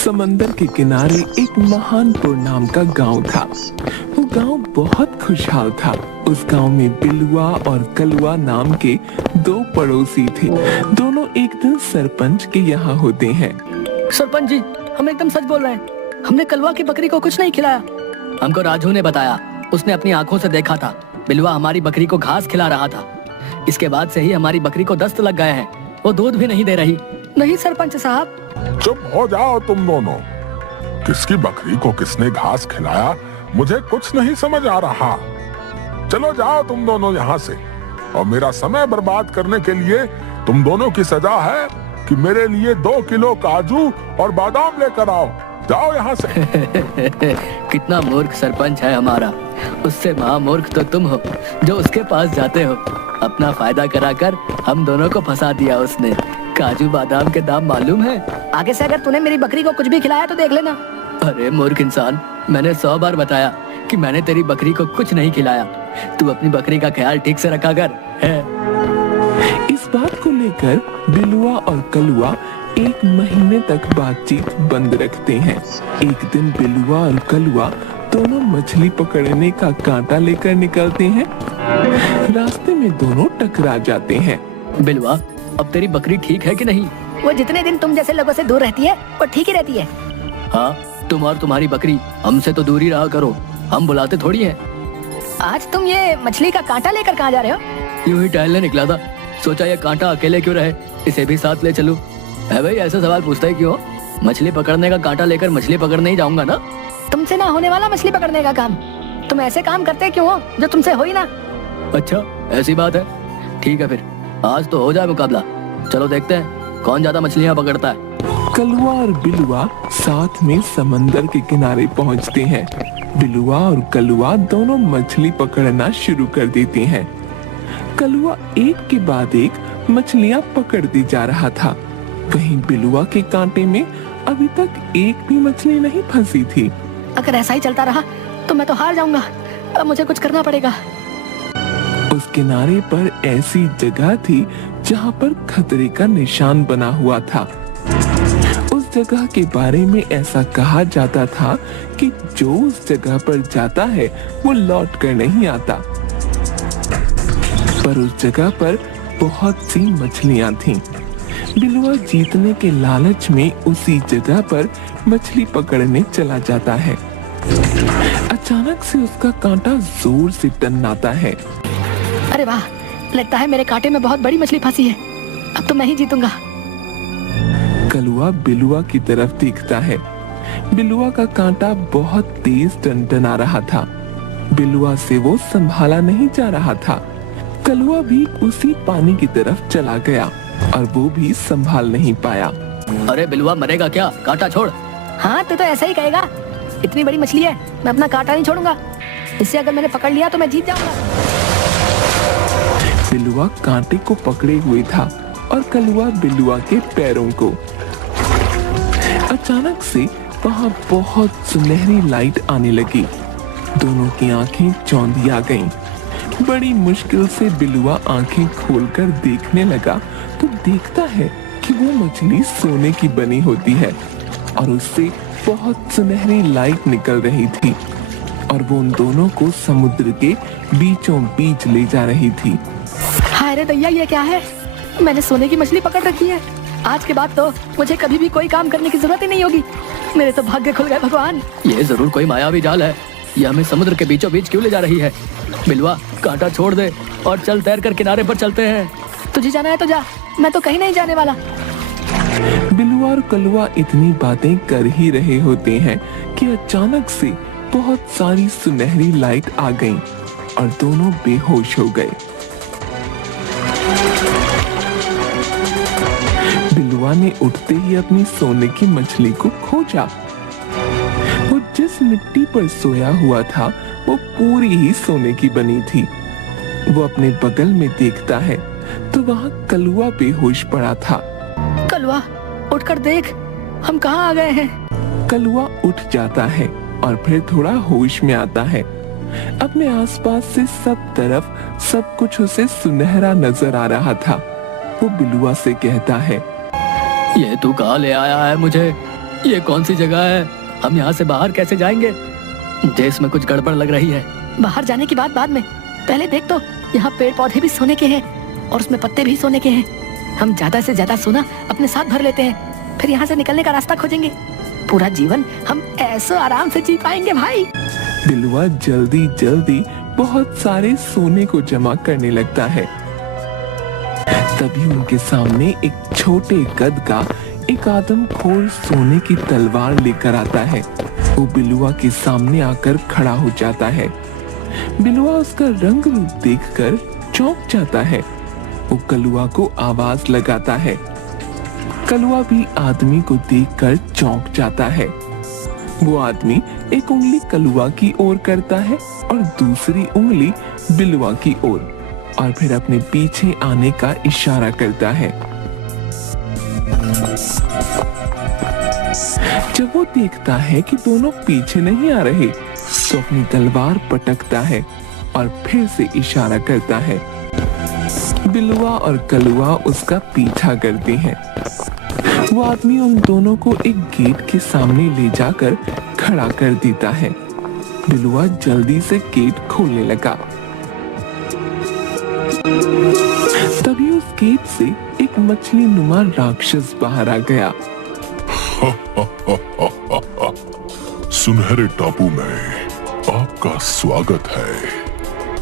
समंदर के किनारे एक महानपुर नाम का गांव था। वो गांव बहुत खुशहाल था। उस गांव में बिलुआ और कलुआ नाम के दो पड़ोसी थे। दोनों एक दिन सरपंच के यहाँ होते हैं। सरपंच जी, हम एकदम सच बोल रहे हैं। हमने कलुआ की बकरी को कुछ नहीं खिलाया। हमको राजू ने बताया, उसने अपनी आंखों से देखा था बिलुआ हमारी बकरी को घास खिला रहा था। इसके बाद से ही हमारी बकरी को दस्त लग गए हैं। वो दूध भी नहीं दे रही। नहीं सरपंच साहब। चुप हो जाओ तुम दोनों। किसकी बकरी को किसने घास खिलाया, मुझे कुछ नहीं समझ आ रहा। चलो जाओ तुम दोनों यहाँ से, और मेरा समय बर्बाद करने के लिए तुम दोनों की सजा है कि मेरे लिए 2 किलो काजू और बादाम लेकर आओ। जाओ यहाँ से। कितना मूर्ख सरपंच है हमारा। उससे महामूर्ख तो तुम हो जो उसके पास जाते हो। अपना फायदा कराकर हम दोनों को फंसा दिया उसने। काजू बादाम के दाम मालूम है? आगे से अगर तूने मेरी बकरी को कुछ भी खिलाया तो देख लेना। अरे मूर्ख इंसान, मैंने 100 बार बताया कि मैंने तेरी बकरी को कुछ नहीं खिलाया। तू अपनी बकरी का ख्याल ठीक से रखा कर। है। इस बात को लेकर बिलुआ और कलुआ 1 महीने तक बातचीत बंद रखते हैं। एक दिन बिलुआ और कलुआ दोनों मछली पकड़ने का कांटा लेकर निकलते हैं। रास्ते में दोनों टकरा जाते हैं। बिलुआ, अब तेरी बकरी ठीक है कि नहीं? वो जितने दिन तुम जैसे लोगों से दूर रहती है वो ठीक ही रहती है। हाँ, तुम और तुम्हारी बकरी हमसे तो दूर ही रहा करो। हम बुलाते थोड़ी हैं। आज तुम ये मछली का कांटा लेकर कहाँ जा रहे हो? यूं ही टहलने निकला था। सोचा ये कांटा अकेले क्यों रहे, इसे भी साथ ले चलूं। है भाई, ऐसा सवाल पूछता है क्यों? मछली पकड़ने का कांटा लेकर मछली पकड़ने ही जाऊंगा ना। तुमसे ना होने वाला मछली पकड़ने का काम। तुम ऐसे काम करते क्यों हो जो तुमसे हो ही ना। अच्छा, ऐसी बात है। ठीक है, फिर आज तो हो जाए मुकाबला। चलो देखते हैं कौन ज्यादा मछलियाँ पकड़ता है। कलुआ और बिलुआ साथ में समंदर के किनारे पहुंचते हैं। बिलुआ और कलुआ दोनों मछली पकड़ना शुरू कर देते हैं। कलुआ एक के बाद एक मछलियां पकड़ती जा रहा था। वहीं बिलुआ के कांटे में अभी तक एक भी मछली नहीं फंसी थी। अगर ऐसा ही चलता रहा तो मैं तो हार जाऊंगा। अब मुझे कुछ करना पड़ेगा। उस किनारे पर ऐसी जगह थी जहाँ पर खतरे का निशान बना हुआ था। उस जगह के बारे में ऐसा कहा जाता था कि जो उस जगह पर जाता है वो लौट कर नहीं आता। पर उस जगह पर बहुत सी मछलियां थीं। बिलुआ जीतने के लालच में उसी जगह पर मछली पकड़ने चला जाता है। अचानक से उसका कांटा जोर से टननाता है। अरे वाह, लगता है मेरे कांटे में बहुत बड़ी मछली फंसी है। अब तो मैं ही जीतूंगा। कलुआ बिलुआ की तरफ देखता है। बिलुआ का कांटा बहुत तेज टनटना रहा था। बिलुआ से वो संभाला नहीं जा रहा था। कलुआ भी उसी पानी की तरफ चला गया और वो भी संभाल नहीं पाया। अरे बिलुआ, मरेगा क्या? कांटा छोड़। हाँ, तू तो ऐसा ही कहेगा। इतनी बड़ी मछली है, मैं अपना कांटा नहीं छोड़ूंगा। इससे अगर मैंने पकड़ लिया तो मैं जीत जाऊंगा। बिलुआ कांटे को पकड़े हुए था और कलुआ बिलुआ के पैरों को। अचानक से वहाँ बहुत सुनहरी लाइट आने लगी। दोनों की आंखें चौंधिया गईं। बड़ी मुश्किल से बिलुआ आंखें खोलकर देखने लगा तो देखता है कि वो मछली सोने की बनी होती है और उससे बहुत सुनहरी लाइट निकल रही थी और वो उन दोनों को समुद्र के बीचों बीच ले जा रही थी। हाय रे दैया, ये क्या है? मैंने सोने की मछली पकड़ रखी है। आज के बाद तो मुझे कभी भी कोई काम करने की जरूरत ही नहीं होगी। मेरे तो भाग्य खुल गए भगवान। ये जरूर कोई मायावी जाल है। ये हमें समुद्र के बीचों बीच क्यों ले जा रही है? बिलुआ, कांटा छोड़ दे और चल तैर कर किनारे पर चलते हैं। तुझे जाना है तो जा, मैं तो कहीं नहीं जाने वाला। बिलुआ और कलुआ इतनी बातें कर ही रहे होते हैं कि अचानक से बहुत सारी सुनहरी लाइट आ गईं और दोनों बेहोश हो गए। बिलुआ ने उठते ही अपनी सोने की मछली को खोजा। वो जिस मिट्टी पर सोया हुआ था वो पूरी ही सोने की बनी थी। वो अपने बगल में देखता है तो वहाँ कलुआ बेहोश पड़ा था। कलुआ, उठकर देख, हम कहाँ आ गए हैं। कलुआ उठ जाता है और फिर थोड़ा होश में आता है। अपने आसपास से सब तरफ सब कुछ उसे सुनहरा नजर आ रहा था। वो बिलुआ से कहता है, ये तू कहाँ ले आया है मुझे? ये कौन सी जगह है? हम यहाँ से बाहर कैसे जाएंगे? मुझे इसमें कुछ गड़बड़ लग रही है। बाहर जाने की बात बाद में, पहले देख तो यहाँ पेड़ पौधे भी सोने के हैं और उसमें पत्ते भी सोने के हैं। हम ज्यादा से ज्यादा सोना अपने साथ भर लेते हैं, फिर यहाँ से निकलने का रास्ता खोजेंगे। पूरा जीवन हम ऐसे आराम से जी पाएंगे भाई। बिलुआ जल्दी जल्दी बहुत सारे सोने को जमा करने लगता है। तभी उनके सामने एक छोटे कद का एक आदमखोर सोने की तलवार लेकर आता है। वो बिलुआ के सामने आकर खड़ा हो जाता है। बिलुआ उसका रंग रूप देखकर चौंक जाता है। वो कलुआ को आवाज लगाता है। कलुआ भी आदमी को देखकर चौंक जाता है। वो आदमी एक उंगली कलुआ की ओर करता है और दूसरी उंगली बिलुआ की ओर, और फिर अपने पीछे आने का इशारा करता है। जब वो देखता है कि दोनों पीछे नहीं आ रहे, तो अपनी तलवार पटकता है और फिर से इशारा करता है। बिलुआ और कलुआ उसका पीछा करते हैं। वो आदमी उन दोनों को एक गेट के सामने ले जाकर खड़ा कर देता है। बिलुआ जल्दी से गेट खोलने लगा। तभी उस गेट से एक मछली नुमा राक्षस बाहर आ गया। सुनहरे टापू में आपका स्वागत है।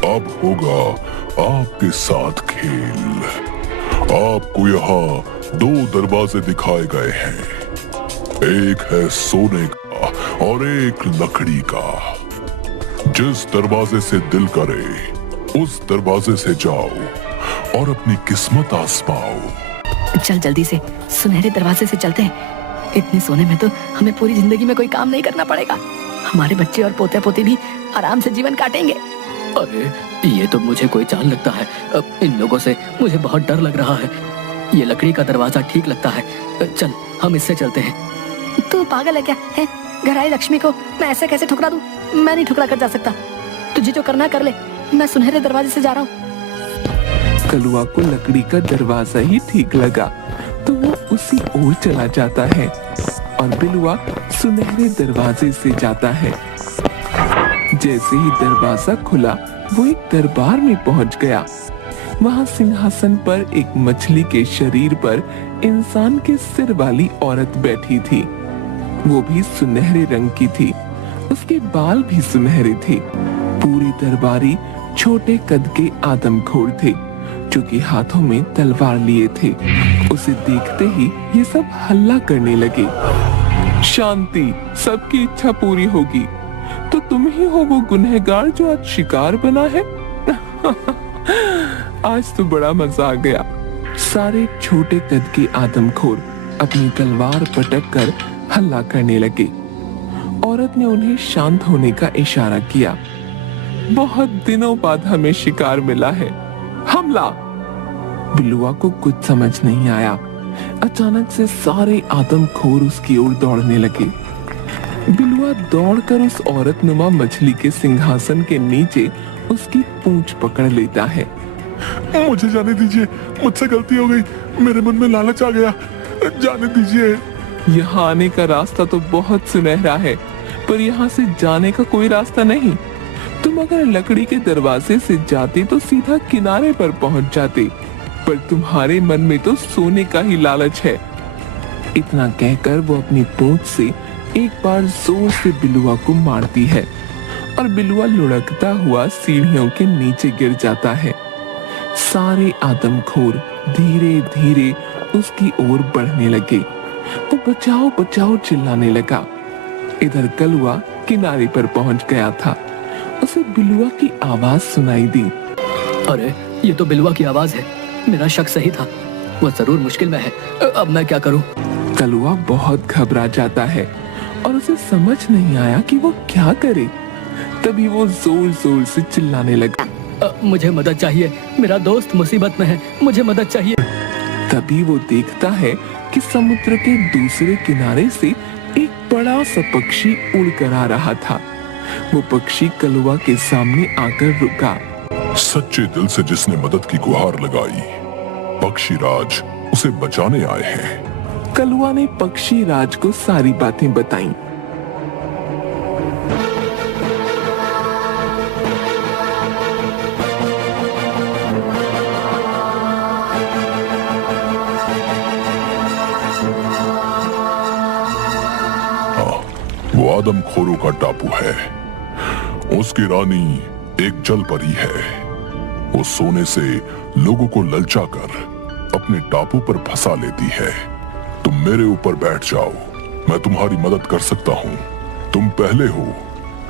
अब होगा आपके साथ खेल। आपको यहाँ 2 दरवाजे दिखाए गए हैं, एक है सोने का और एक लकड़ी का। जिस दरवाजे से दिल करे उस दरवाजे से जाओ और अपनी किस्मत आजमाओ। चल जल्दी से सुनहरे दरवाजे से चलते हैं। इतने सोने में तो हमें पूरी जिंदगी में कोई काम नहीं करना पड़ेगा। हमारे बच्चे और पोते पोती भी आराम से जीवन काटेंगे। अरे ये तो मुझे कोई चाल लगता है। इन लोगों से मुझे बहुत डर लग रहा है। ये लकड़ी का दरवाजा ठीक लगता है। चल हम इससे चलते हैं। तू पागल है क्या है? घर आई लक्ष्मी को मैं ऐसे कैसे ठुकरा दूं? मैं नहीं ठुकरा कर जा सकता। तुझे जो करना कर ले, मैं सुनहरे दरवाजे से जा रहा हूँ। कलुआ को लकड़ी का दरवाजा ही ठीक लगा, तो वो उसी ओर चला जाता है और बिलुआ सुनहरे दरवाजे से जाता है। जैसे ही दरवाजा खुला, वो एक दरबार में पहुंच गया। वहां सिंहासन पर एक मछली के शरीर पर इंसान के सिर वाली औरत बैठी थी। वो भी सुनहरे रंग की थी। उसके बाल भी सुनहरे थे। पूरी दरबारी छोटे कद के आदमखोर थे, जो कि हाथों में तलवार लिए थे। उसे देखते ही ये सब हल्ला करने लगे। शांति, सबकी इच्छा पूरी होगी। तो तुम ही हो वो गुनहगार जो आज शिकार बना है? आज तो बड़ा मजा आ गया। सारे छोटे कद के आदमखोर अपनी तलवार पटक कर हल्ला करने लगे। औरत ने उन्हें शांत होने का इशारा किया। बहुत दिनों बाद हमें शिकार मिला है। हमला! बिलुआ को कुछ समझ नहीं आया। अचानक से सारे आदमखोर उसकी ओर दौड़ने लगे। बिलुआ दौड़कर उस औरत नुमा मछली के सिंहासन के नीचे उसकी पूंछ पकड़ लेता है। मुझे जाने दीजिए, मुझसे गलती हो गई। मेरे मन में लालच आ गया, जाने दीजिए। यहाँ आने का रास्ता तो बहुत सुनहरा है, पर यहाँ से जाने का कोई रास्ता नहीं। तुम अगर लकड़ी के दरवाजे से जाते तो सीधा किनारे पर पहुंच जाते, पर तुम्हारे मन में तो सोने का ही लालच है। इतना कहकर वो अपनी पूंछ से एक बार जोर से बिलुआ को मारती है और बिलुआ लुढ़कता हुआ सीढ़ियों के नीचे गिर जाता है। सारे आदमखोर धीरे धीरे उसकी ओर बढ़ने लगे। वो बचाओ बचाओ चिल्लाने लगा। इधर कलुआ किनारे पर पहुंच गया था। उसे बिलुआ की आवाज सुनाई दी। अरे ये तो बिलुआ की आवाज है। मेरा शक सही था, वो जरूर मुश्किल में है। अब मैं क्या करूं? कलुआ बहुत घबरा जाता है और उसे समझ नहीं आया कि वो क्या करे। तभी वो जोर जोर से चिल्लाने लगा। मुझे मदद चाहिए, मेरा दोस्त मुसीबत में है, मुझे मदद चाहिए। तभी वो देखता है कि समुद्र के दूसरे किनारे से एक बड़ा सा पक्षी उड़कर आ रहा था। वो पक्षी कलुआ के सामने आकर रुका। सच्चे दिल से जिसने मदद की गुहार लगाई, पक्षीराज उसे बचाने आए हैं। कलुआ ने पक्षी राज को सारी बातें बताईं। वो आदमखोरों का टापू है। उसकी रानी एक जल परी है। वो सोने से लोगों को ललचाकर अपने टापू पर फंसा लेती है। तुम मेरे ऊपर बैठ जाओ, मैं तुम्हारी मदद कर सकता हूँ। तुम पहले हो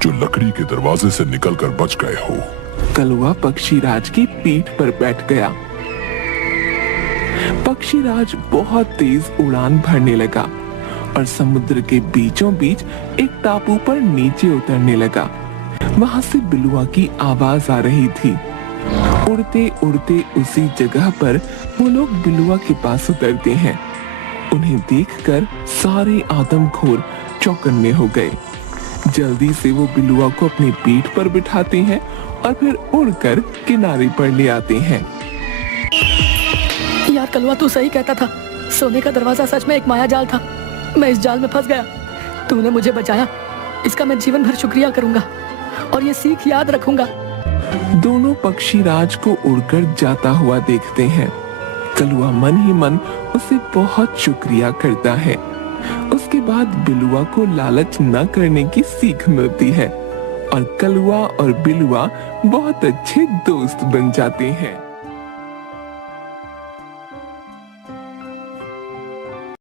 जो लकड़ी के दरवाजे से निकलकर बच गए हो। कलुआ पक्षीराज की पीठ पर बैठ गया। पक्षीराज बहुत तेज उड़ान भरने लगा और समुद्र के बीचों बीच एक टापू पर नीचे उतरने लगा। वहां से बिलुआ की आवाज आ रही थी। उड़ते उड़ते उसी जगह पर वो लोग बिलुआ के पास उतरते हैं। उन्हें देखकर सारे आदमखोर चौकन्ने हो गए। जल्दी से वो बिलुआ को अपनी पीठ पर बिठाते हैं और फिर उड़कर किनारे पर ले आते हैं। यार कलुआ तू सही कहता था, सोने का दरवाजा सच में एक माया जाल था। मैं इस जाल में फंस गया, तूने मुझे बचाया, इसका मैं जीवन भर शुक्रिया करूंगा और ये सीख याद रखूंगा। दोनों पक्षीराज को उड़कर जाता हुआ देखते हैं। कलुआ मन ही मन उसे बहुत शुक्रिया करता है। उसके बाद बिलुआ को लालच न करने की सीख मिलती है और कलुआ और बिलुआ बहुत अच्छे दोस्त बन जाते हैं।